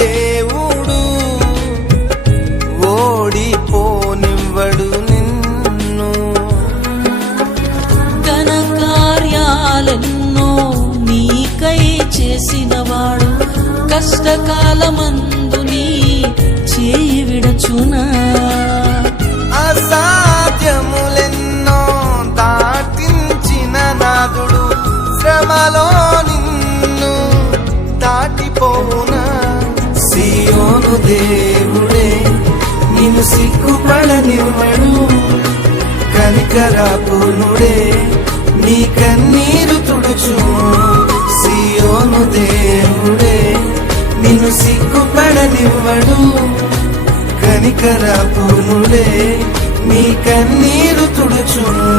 దేవుడు ఓడిపోనివ్వడు నిన్ను. ఘన కార్యాలెన్నో నీకై చేసినవాడు కష్టకాలమందు నీ చేయి విడచునా. అసాధ్యములెన్నో దాటించిన నాదుడు శ్రమలో నిన్ను దాటిపోవునా. సియోను దేవుడే నిన్ను సిగ్గుపడనివ్వడు, కనికరాపూర్ణుడే నీ కన్నీరు తుడుచు. సియోను దేవుడే నిన్ను సిగ్గుపడనివ్వడు, కనికరాపూర్ణుడే నీ కన్నీరు తుడుచును.